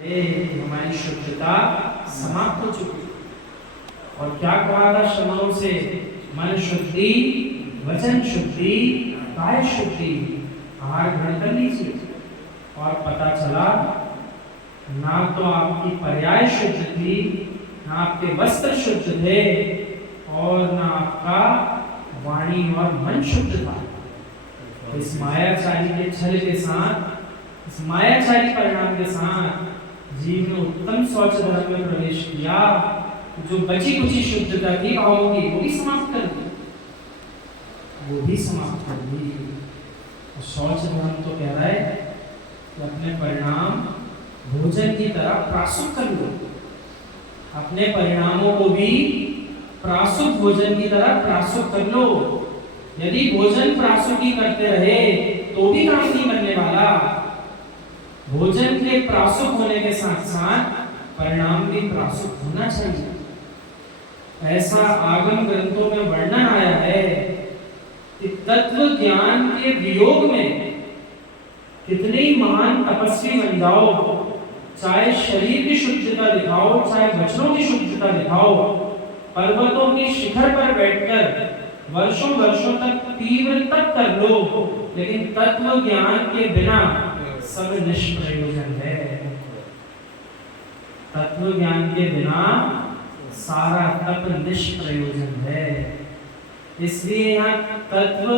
हमारी शुद्धता समाप्त हो चुकी और क्या कहा था शब्दों से? मन शुद्धि, वचन शुद्धि, काय शुद्धि, आहार ग्रहण कर लीजिए। और पता चला ना तो आपकी पर्याय शुद्ध थी, ना आपके वस्त्र शुद्ध थे और ना आपका वाणी और मन शुद्ध था। इस मायाचारी के छल के साथ, इस मायाचारी परिणाम के साथ जीव ने उत्तम शौच धर्म में प्रवेश किया। जो बची कुची शुद्धता थी भावों की, वो भी समाप्त कर दी, वो भी समाप्त कर दी। शौच धर्म तो कह रहा है कि अपने परिणाम भोजन की तरह प्रासुक कर लो, अपने परिणामों को भी प्रासुक भोजन की तरह प्रासुक कर लो। यदि भोजन प्रासुकी करते रहे तो भी काम नहीं बनने वाला। भोजन के प्रासुक होने के साथ साथ परिणाम भी प्रासुक होना चाहिए। ऐसा आगम ग्रंथों में वर्णन आया है कि तत्व ज्ञान के वियोग में कितने ही महान तपस्वी बन जाओ, चाहे शरीर की शुद्धता दिखाओ, चाहे वचनों की शुद्धता दिखाओ, पर्वतों के शिखर पर बैठकर वर्षों वर्षों तक तीव्र तप कर लो, लेकिन तत्व ज्ञान के बिना सब निष्प्रयोजन है। तत्व ज्ञान के बिना सारा तप निष्प्रयोजन है। इसलिए यहाँ तत्व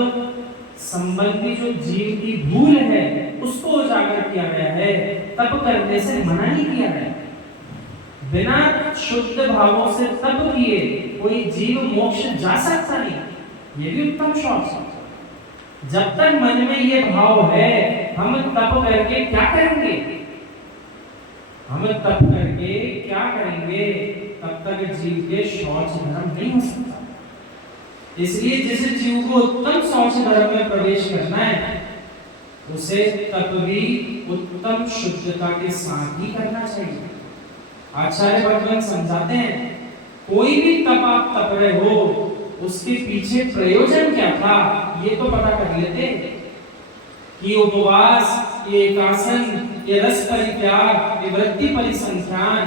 संबंधी जो जीव की भूल है उसको उजागर किया गया है, तप करने से मना नहीं किया गया। बिना शुद्ध भावों से तप किए कोई जीव मोक्ष जा सकता नहीं, ये भी उत्तम शौच है। जब तक मन में ये भाव है हम तप करके क्या करेंगे, हम तप करके क्या करेंगे, तब तक जीव के शौच धर्म नहीं हो सकता। इसलिए जिस जीव को उत्तम शौच धर्म में प्रवेश करना है उसे तप भी उत्तम शुद्धता के साथ ही करना चाहिए। आचार्य भगवान समझाते हैं कोई भी तप आप तप रहे हो उसके पीछे प्रयोजन क्या था ये तो पता कर लेते कि उपवास, ये एकासन, ये रस परित्याग, ये वृत्ति परिसंख्यान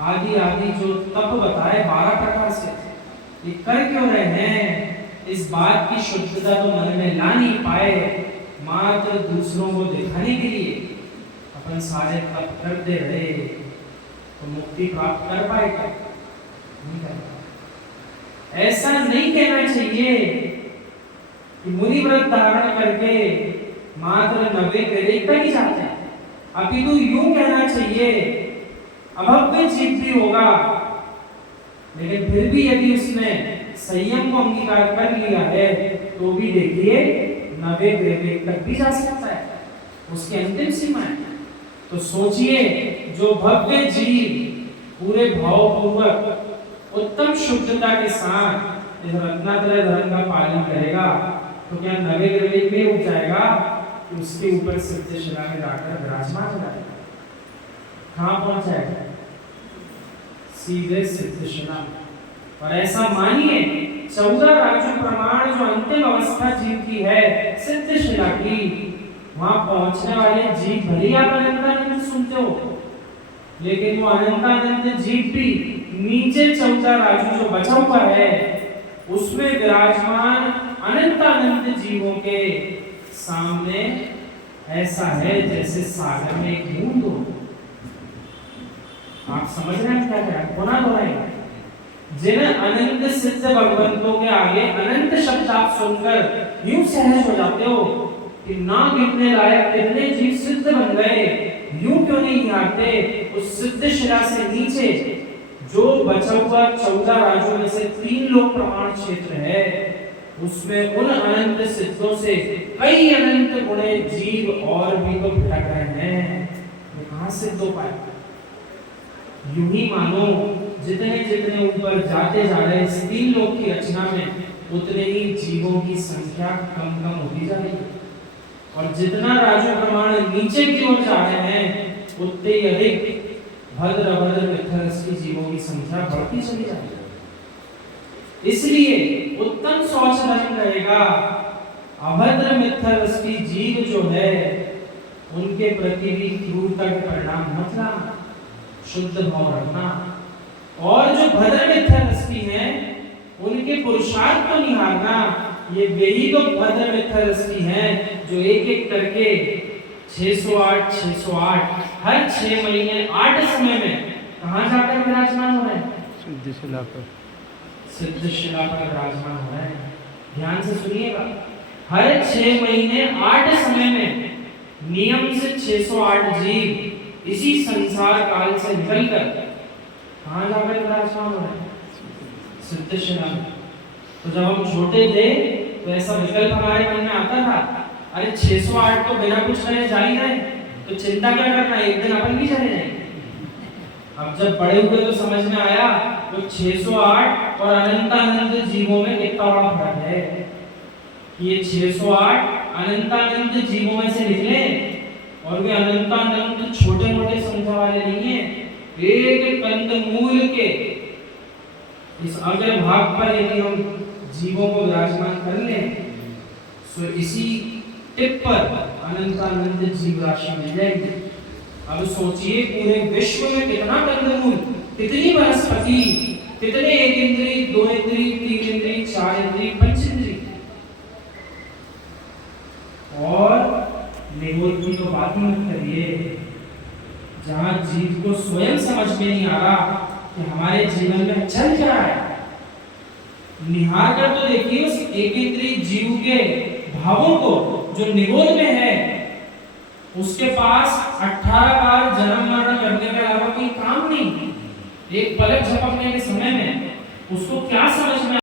आदि आदि जो तप बताए 12 प्रकार से, ये कर क्यों रहे हैं? इस बात की शुद्धता तो मन में ला नहीं पाए, मात्र दूसरों को दिखाने के लिए अपन सारे तप करते रहे, तो मुक्ति प्राप्त कर पाएगा? नहीं कर पाएगा। ऐसा नहीं कहना चाहिए कि मुनि व्रत धारण करके मात्र 90 क्रेडिट तक ही जाते हैं, अपितु यूं कहना चाहिए अभव्य जीव भी होगा, लेकिन फिर भी यदि उसने संयम को अंगीकार कर लिया है तो भी देखिए 90 क्रेडिट तक भी जा सकता है, उसकी अंतिम सीमा है। तो सोचिए जो भव्य जीव पूरे भावपूर्वक उत्तम शुद्धता के साथ इस रत्नात्रय धर्म का पालन करेगा तो क्या 90 क्रेडिट में उठ जाएगा कि उसके ऊपर सिद्ध शिला में जाकर विराजमान हो जाएगा? कहाँ पहुंच जाएगा? सीधे सिद्ध शिला। और ऐसा मानिए 14 राजू प्रमाण जो अंतिम अवस्था जीव की है सिद्ध शिला की, वहां पहुंचने वाले जीव भले आप अनंतानंद सुनते हो, लेकिन वो अनंतानंद जीव भी नीचे 14 राजू जो बचा हुआ है उसमें विराजमान अनंतानंद जीवों के सामने ऐसा है जैसे सागर में एक बूंद हो। आप समझ रहे हैं क्या क्या होना तो है? जिन अनंत सिद्ध भगवंतों के आगे अनंत शब्द आप सुनकर यूं सहज हो जाते हो कि ना गिनने लायक कितने जीव सिद्ध बन गए, यूं क्यों नहीं हारते? उस सिद्ध शिला से नीचे जो बचा हुआ 14 राज्यों में से 3 लोक प्रमाण क्षेत्र है उसमें उन अनंत सिद्धों से कई अनंत गुणे जीव और भी तो भटक रहे हैं, वो कहां सिद्ध हो पाए? यूं ही मानो जितने जितने ऊपर जाते जा रहे इस 3 लोक की रचना में उतने ही जीवों की संख्या कम कम होती जा रही है, और जितना राजू प्रमाण नीचे की ओर जा रहे हैं उतने ही अधिक भद्र अभद्र मिथ्यारसी जीवों की संख्या बढ़ती चली जाएगी। इसलिए उत्तम शौच धर्म रहेगा। अभद्र मिथ्यारसी जीव जो है उनके प्रति भी क्रूरता के परिणाम मत लाना, शुद्ध भाव रखना। और जो भद्र मिथ्या रश्मि है उनके पुरुषार्थ को निहारना। ये वही तो भद्र मिथ्या रश्मि है जो एक एक करके 608 हर 6 महीने 8 समय में कहाँ जाकर विराजमान हो रहे हैं? सिद्धशिला पर विराजमान हो रहे हैं। ध्यान से सुनिएगा, हर 6 महीने 8 समय में नियम से 608 जीव इसी संसार काल से निकलकर कहाँ जाकर विराजमान हो रहे हैं? सिद्धशिला में। तो जब हम छोटे थे तो ऐसा विकल्प हमारे मन में आता था, अरे 608 तो बिना कुछ करे जा ही रहे, तो चिंता क्या करना, एक दिन अपन भी चले जाएंगे। अब जब बड़े हुए तो समझ में आया तो 608 और अनंतानंत जीवों में कितना बड़ा फर्क है। ये 608 अनंतानंत जीवों में से निकले और वे अनंतानंत छोटे मोटे संख्या वाले नहीं है। एक कंदमूल के इस अग्र भाग पर यदि हम जीवों को विराजमान कर लें तो इसी टिप पर अनंतानंत जीव राशि मिल जाएगी। अब सोचिए पूरे विश्व में कितना कंदमूल, कितनी वनस्पति, कितने एक इंद्री, दो इंद्री, तीन इंद्री, चार इंद्री, पंच इंद्री। और निगोद की तो बात ही मत करिए, जहां जीव को स्वयं समझ में नहीं आ रहा कि हमारे जीवन में चल क्या है। निहार कर तो देखिए उस एक इंद्रिय जीव के भावों को जो निगोद में है, उसके पास 18 बार जन्म मरण करने के अलावा कोई काम नहीं। एक पलक झपकने के समय में उसको क्या समझ में